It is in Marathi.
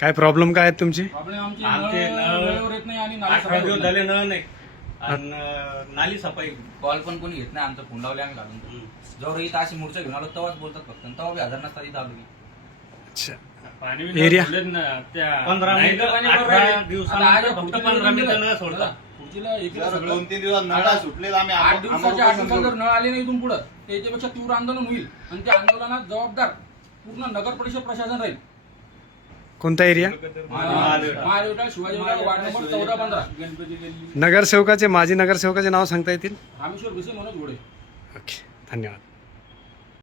काय प्रॉब्लेम काय तुमचे आणि नाली सफाई कॉल पण कोणी घेत नाही आमचं फोंडावले आम्ही घालून जवळ इथं अशी मोर्चा घेणार तेव्हाच बोलतात फक्त तेव्हा पाणी हजार दोन तीन आलो नळा दिवसाच्या आठ जर आले नाही तीव्र आंदोलन होईल आणि त्या आंदोलनात जबाबदार पूर्ण नगर परिषद प्रशासन राहील कोणता एरिया नगरसेवकाचे माजी नगरसेवकाचे नाव सांगता येतील ओके धन्यवाद